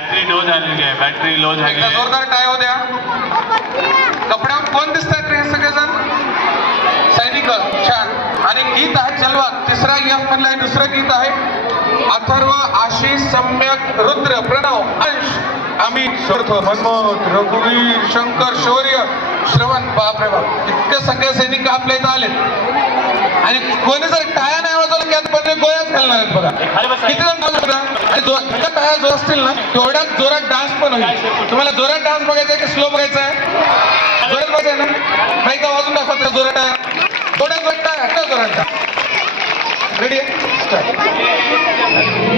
Battery low झालेली आहे battery low आहे जोरदार टाय हो द्या. कपड्यावर कोण दिसतात रे सगळेजण? सैनिक छान. आणि गीत आहे जलवा तिसरा गीत आहे दुसरं गीत आहे. अथर्व आशिष सम्यक रुद्र प्रणव अंश. आम्ही शोधतो मनमोहन रघुवीर शंकर शौर्य श्रवण बापरे बाप इतके सगळे सैनिक आपल्या इथं आले आणि कोणी जर टाया नाही वाजवलं की आता पण गोळ्याच घालणार आहेत बघा. किती जण आणि जो ह्या जोर जो असतील ना तेवढ्याच जोरात डान्स पण होईल. तुम्हाला जोरात डान्स बघायचा आहे की स्लो बघायचा आहे जोरात बघायचा आहे ना का? वाजून दाखवा त्या जोरात टाया थोड्या जोरात टाया जोरात रेडी आहे